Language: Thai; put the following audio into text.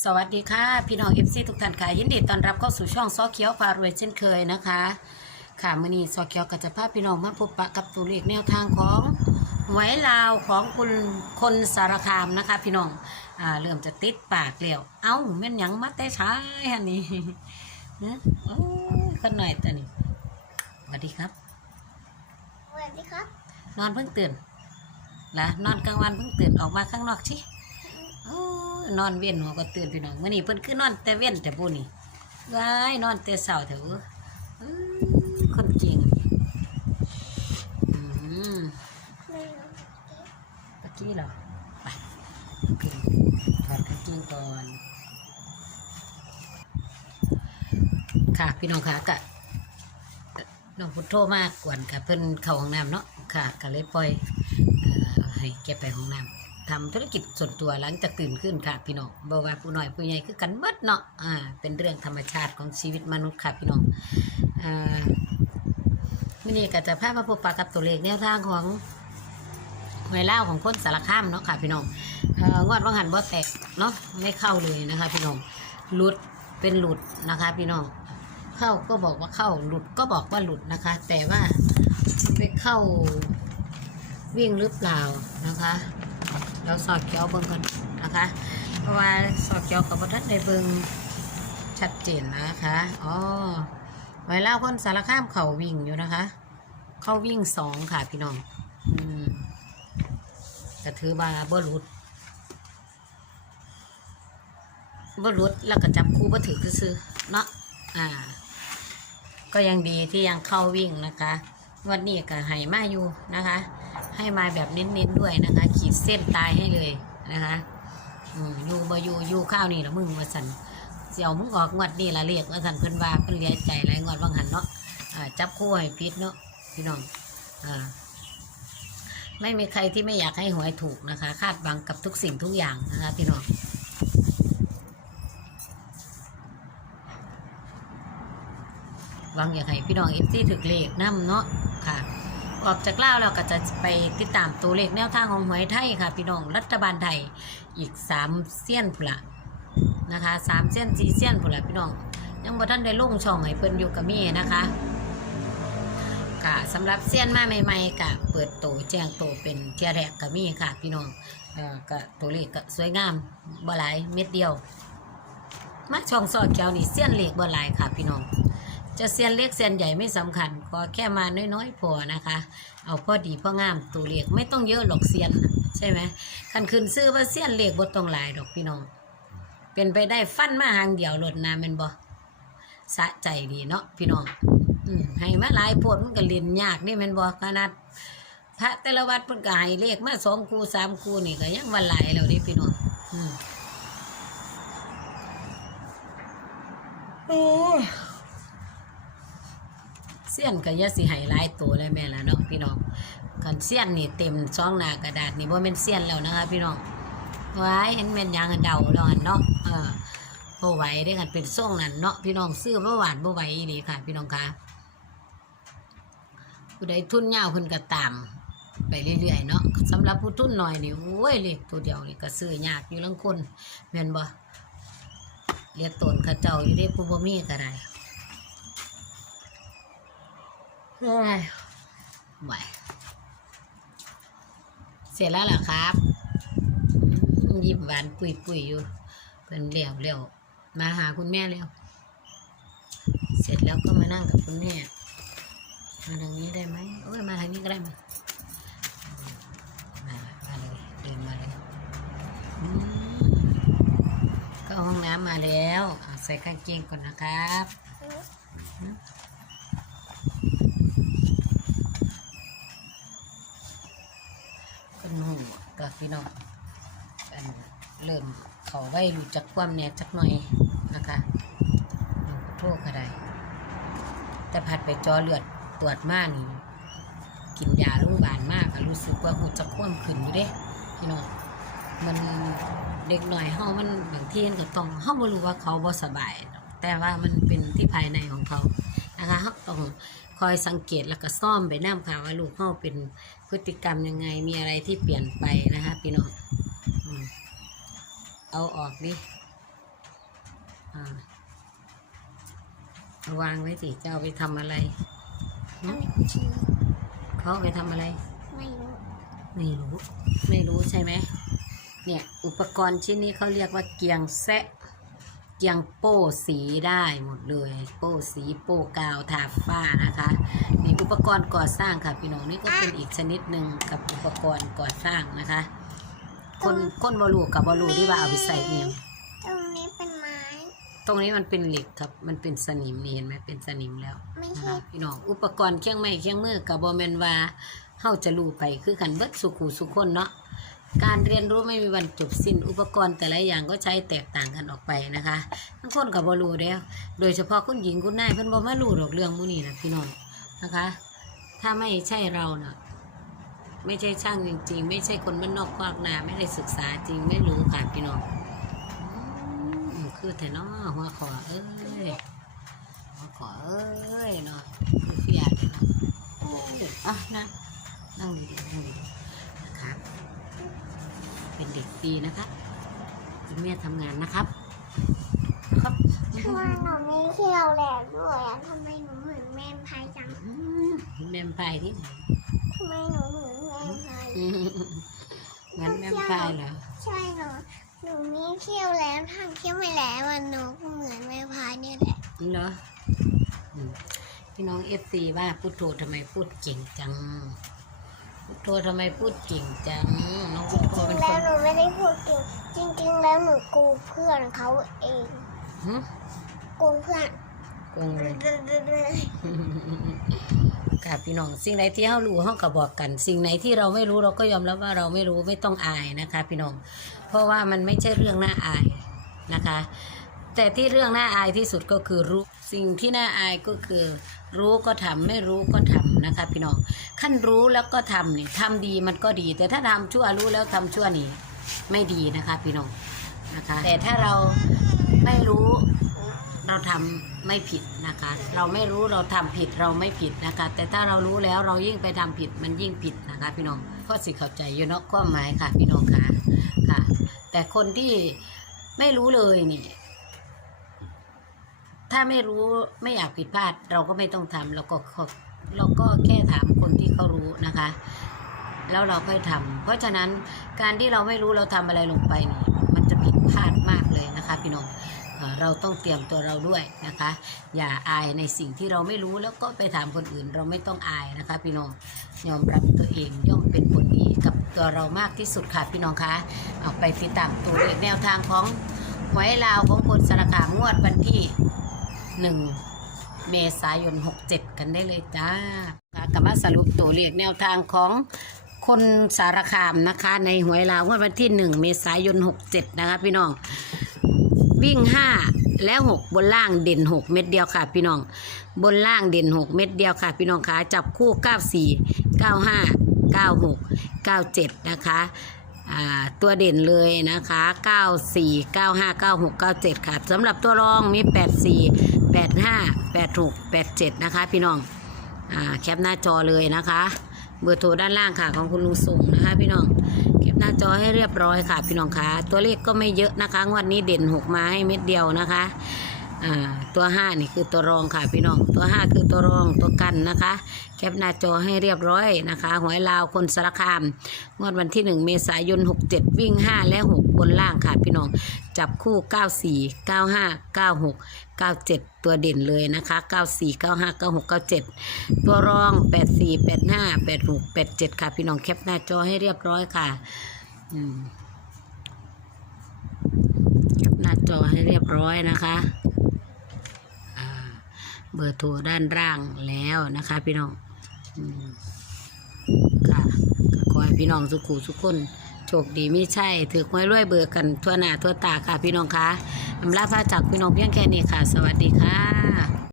สวัสดีค่ะ พี่น้องเอฟซีทุกท่านค่ะ ยินดีต้อนรับเข้าสู่ช่องซอเขียวพารวยเช่นเคยนะคะ ค่ะมื่อนี้ซอเขียวก็จะพาพี่น้องมาพบปะกับตัวเลขแนวทางของหวยลาวของคุณคนสารคามนะคะ พี่น้องอ่าเริ่มจะติดปากแล้วเอ้าแม่นหยังมาแต่ช้ายอันนี้ฮะโอ้ยคนหน่อยตัวนี้สวัสดีครับ สวัสดีครับ นอนเพิ่งตื่นละนอนกลางวันเพิ่งตื่นออกมาข้างนอกชิโอ้ย นอนเว้นหัวก็ตื่นพี่น้องมื่อนี้เพิ่นคือนอนแต่เว้นแต่ปูนี่ว้ายนอนแต่เสาเถอะคนจริงอืมไม่รู้ตะกี้เหรอไปขึ้นถอดกางเกงก่อนค่ะพี่น้องค่ะกะน้องพุทโธมากกวนค่ะเพิ่นเข้าห้องน้ำเนาะค่ะก็เลยปล่อยอให้แกไปห้องน้ำ ทำธุรกิจส่วนตัวหลังจากตื่นขึ้นค่ะพี่น้องบ่ว่าผู้น้อยผู้ใหญ่คือกันหมดเนาะอ่าเป็นเรื่องธรรมชาติของชีวิตมนุษย์ค่ะพี่น้องอ่าวันนี้ก็จะพามาพบปะกับตัวเลขแนวทางของหวยเล่าของคนสารคามเนาะค่ะพี่น้องเอ่องวดว่างหันบ่แตกเนาะไม่เข้าเลยนะคะ พี่น้องหลุดเป็นหลุดนะคะ พี่น้องเข้าก็บอกว่าเข้าหลุดก็บอกว่าหลุดนะคะ แต่ว่าไปเข้าวิ่งหรือเปล่านะคะ เราสอดเกียวเบิ้งกันนะคะ เพราะว่าสอดเกียวกับบทัดในเบิ้งชัดเจนนะคะอ๋อไว้เล่าคนสารข้ามเขาวิ่งอยู่นะคะ เขาวิ่งสองค่ะพี่น้องอืมก็ถือว่าบ่หลุดบ่หลุดแล้วก็จับคู่บ่ถือคือซื้อเนาะอ่า ก็ยังดีที่ยังเข้าวิ่งนะคะ วันนี้ก็ให้มาอยู่นะคะ ให้มาแบบเน้นๆด้วยนะคะ ขีดเส้นตายให้เลยนะคะอยู่บ่อยู่อยู่ข้าวนี่ละมึงว่าสันเสี่ยวมึงออกงวดนี่ละเรียกว่าสันเพิ่นว่าเพิ่นเลียใจหลายงวดว่างหันเนาะจับคู่ให้พิษเนาะพี่น้องอ่าไม่มีใครที่ไม่อยากให้หวยถูกนะคะ คาดหวังกับทุกสิ่งทุกอย่างนะคะพี่น้องวังอยากให้พี่น้องเอฟซีถึกเลขน้ำเนาะค่ะ ออกจากเล่าวแล้วก็จะไปติดตามตัวเลขแนวทางของหวยไทยค่ะ พี่น้องรัฐบาลไทยอีกสามเสี้ยนพุ่นละนะคะสามเสี้ยนสี่เสี้ยนพุ่นละพี่น้อง ยังบ่ท่านได้ลงช่องให้เพิ่นอยู่กับมี่นะคะค่ะสำหรับเสี้ยนมาใหม่ๆกะเปิดโตแจ้งโตเป็นเทียแรกกับมี่ค่ะ พี่น้องเอ่อก็ตัวเลขก็สวยงามบ่หลายเม็ดเดียวมาช่องสอดแก้วนี่เสี้ยนเหลขบ่หลายค่ะ พี่น้อง จะเซียนเล็กเซียนใหญ่ไม่สำคัญขอแค่มาน้อยๆพอนะคะ เอาพอดีพองามตัวเลขไม่ต้องเยอะหรอกเซียนใช่ไหมคันคืนซื้อว่าเซียนเลขบ่ต้องหลายดอกพี่น้อง เป็นไปได้ฟันมาหางเดียวหลดนาแมันบ่สะใจดีเนาะพี่น้องอืมให้มาหลายโพดมันก็เรียนยากนี่แมันบ่ขนาดพระแต่ละวัดเพิ่นก็ให้เลขมาสองคู่สามคู่นี่ก็ยังว่าหลายแล้วนี่พี่น้องอืมโอ้ เสี้ยนก็ยาสิให้หลายตัวเลยแม่ละเนาะพี่น้องคันเสี้ยนนี่เต็มช่องหน้ากระดาษนี่บ่แม่นเสี้ยนแล้วนะคะพี่น้องไว้เห็นแม่นยังเดาแล้วอันเนาะเออบ่ไหวได้คันเป็นส่งนั่นเนาะพี่น้องซื้อบ่หวานบ่ไหวอีหลีค่ะ พี่น้องคะผู้ใดทุนเพิ่นก็ตามไปเรื่อยๆเนาะสำหรับผู้ทุนหน้อยนี่โอ้ยเลขตัวเดียวนี่ก็ซื้อยากอยู่ลังคนแม่นบ่เรียกตนเขาเจ้าอยู่เด้ผู้บ่มีก็ได้ เฮ้ย ไหวเสร็จแล้วเหรอครับยิ้มหวานปุยปุยอยู่เป็นเร็วเร็วมาหาคุณแม่เร็วเสร็จแล้วก็มานั่งกับคุณแม่มาทางนี้ได้ไหมโอ้ยมาทางนี้ก็ได้มามามาเลยเดินมาเลยอืมเข้าห้องน้ำมาแล้วใส่กางเกงก่อนนะครับ คุณหูกับพี่ น้องอันเริ่มเขาไว้รู้จักความแน่จักหน่อยนะคะน้องโทษก็ได้แต่ผัดไปจอเลือดตรวจมากนี่กินยาโรงพยาบาลมากก็รู้สึกว่าหูจะคว่ำขึ้นอยู่เด้พี่น้องมันเด็กหน่อยเฮามันบางทีมันก็ต้องเฮาบ่รู้ว่าเขาบ่สบาย แต่ว่ามันเป็นที่ภายในของเขานะคะเฮาต้อง อยสังเกตแล้วก็ซ่อมไปน้ำค่ะว่าลูกเฮาเป็นพฤติกรรมยังไงมีอะไรที่เปลี่ยนไปนะคะพี่น้องอืมเอาออกดิอ่าเอาวางไว้สิจะเอาไปทำอะไรอันนี้ชีเขาเอาไปทำอะไร ไม่รู้ ไม่รู้ ไม่รู้ใช่ไหมเนี่ย อุปกรณ์ชิ้นนี้เขาเรียกว่าเกียงแซะเกี ยงโป้สีได้หมดเลย โป้สีโป้กาวทาฝ้านะคะมีอุปกรณ์ก่อสร้างค่ะพี่น้องนี่ก็เป็นอีกชนิดหนึ่งกับอุปกรณ์ก่อสร้างนะคะ คนคนบอลูกับบอลูที่ว่าเอาไปใส่เนียงตรงนี้เป็นไม้ ตรงนี้มันเป็นเหล็กครับมันเป็นสนิมนี่เห็นไหมเป็นสนิมแล้วไม่นะใช่คะพี่น้องอุปกรณ์เครื่องไม้เครื่องมือกับบอแมนว่าเฮาจะรู้ไปคือกันเบิดสุขูสุคนเนาะ การเรียนรู้ไม่มีวันจบสิ้นอุปกรณ์แต่ละอย่างก็ใช้แตกต่างกันออกไปนะคะบางคนกับบอรู้แล้วโดยเฉพาะคุณหญิงคุณนายเพิ่นบ่มารู้ดอกเรื่องมูนี้นะพี่น้องนะคะ ถ้าไม่ใช่เราเนาะไม่ใช่ช่างจริง ๆ ไม่ใช่คนบ้านนอกควักนาไม่ได้ศึกษาจริงไม่รู้ค่ะพี่น้องคือแต่นาะหัวขอเอ้ยมาขอเอ้ยเนาะคือเฟียดเนาะอะนั่งนั่งดีๆนั่งดีๆนะครับ เป็นเด็กดีนะครับคุณแม่ทำงานนะครับนะครับทำไมหนูมีเขี้ยวแหลมด้วยอะทำไมหนูเหมือนแมนพายจังอืมแมมไพายที่ไหนทำไมหนูเหมือนแมนพายอืมงั้นแมมไพายเหรอใช่หนูหนูมีเขี้ยวแหลมทางเขี้ยวไม่แหลมมันหนูก็เหมือนแมนพายเนี่ยแหละเหรออืมพี่น้องเอฟซีว่าพุทโธทำไมพูดเก่งจัง พุทโธทำไมพูดเก่งจังน้องพุทโธจริเป็นงคแล้วนหนูไม่ได้พูดเก่งจริง ๆ แล้วหนูกูเพื่อนเขาเองหึกูเพื่อนโกงเลยเรื่อยค่ะพี่น้องสิ่งไหนที่เรารู้เราก็บอกกัน สิ่งไหนที่เราไม่รู้เราก็ยอมรับว่าเราไม่รู้ไม่ต้องอายนะคะ พี่น้องเพราะว่ามันไม่ใช่เรื่องน่าอายนะคะ แต่ที่เรื่องน่าอายที่สุดก็คือรู้สิ่งที่น่าอายก็คือ รู้ก็ทำไม่รู้ก็ทำ นะคะพี่น้องขั้นรู้แล้วก็ทำนี่ทำดีมันก็ดี แต่ถ้าทำชั่วรู้แล้วทำชั่วนี่ไม่ดีนะคะพี่น้องนะคะ แต่ถ้าเราไม่รู้เราทำไม่ผิดนะคะ เราไม่รู้เราทำผิดเราไม่ผิดนะคะ แต่ถ้าเรารู้แล้วเรายิ่งไปทำผิดมันยิ่งผิดนะคะ พี่น้องก็สิเข้าใจอยู่นาะความหมายค่ะ พี่น้องค่ะค่ะ แต่คนที่ไม่รู้เลยนี่ถ้าไม่รู้ไม่อยากผิดพลาด เราก็ไม่ต้องทำเราก็ เราก็แค่ถามคนที่เขารู้นะคะ แล้วเราค่อยทำเพราะฉะนั้นการที่เราไม่รู้เราทำอะไรลงไปนี่มันจะผิดพลาดมากเลยนะคะพี่น้องเราต้องเตรียมตัวเราด้วยนะคะ อย่าอายในสิ่งที่เราไม่รู้แล้วก็ไปถามคนอื่นเราไม่ต้องอายนะคะ พี่น้องยอมรับตัวเองย่อมเป็นผลดีกับตัวเรามากที่สุดค่ะพี่น้องคะเอาไปติดตามตัวเลขแนวทางของหวยลาวของคนสารคามงวดวันที่หนึ่ง เมษายน 67 กันได้เลยจ้ากลับมาสรุปตัวเลขแนวทางของคนสารคามนะคะ ในหวยลาววดวันที่ 1 เมษายน 67 นะคะพี่น้อง วิ่งห้าแล้วหกบนล่างเด่นหกเม็ดเดียวค่ะพี่น้อง บนล่างเด่นหกเม็ดเดียวค่ะ พี่น้องคะจับคู่เก้าสี่เก้าห้าเก้าหกเก้าเจ็ดนะคะตัวเด่นเลยนะคะเก้าสี่เก้าห้าเก้าหกเก้าเจ็ดค่ะสำหรับตัวรองมีแปดสี่แปดห้าแปดหกแปดเจ็ดนะคะ พี่น้องอ่าแคปหน้าจอเลยนะคะ เบอร์โทรด้านล่างค่ะของคุณลุงส่งนะคะ พี่น้องแคปหน้าจอให้เรียบร้อยค่ะ พี่น้องคะตัวเลขก็ไม่เยอะนะคะงวันนี้เด่นหกมาให้เม็ดเดียวนะคะ ตัวห้านี่คือตัวรองค่ะพี่น้อง ตัวห้าคือตัวรองตัวกันนะคะ แคปหน้าจอให้เรียบร้อยนะคะหวยลาวคนสารคาม งวดวันที่หนึ่งเมษายนหกเจ็ดวิ่งห้าและหกบนล่างค่ะพี่น้อง จับคู่เก้าสี่เก้าห้าเก้าหกเก้าเจ็ดตัวเด่นเลยนะคะเก้าสี่เก้าห้าเก้าหกเก้าเจ็ดตัวรอง8 4 8 5 8 6 8 7ค่ะพี่น้องแคปหน้าจอให้เรียบร้อยค่ะอืมแคปหน้าจอให้เรียบร้อยนะคะ เบอร์โทรด้านล่างแล้วนะคะ พี่น้องค่ะขอให้พี่น้องสุขุสุขคนโชคดีไม่ใช่ถือหวยรวยเบอร์กันทั่วหน้าทั่วตาค่ะ พี่น้องคะอำลาพาจากพี่น้องเพียงแค่นี้ค่ะ สวัสดีค่ะ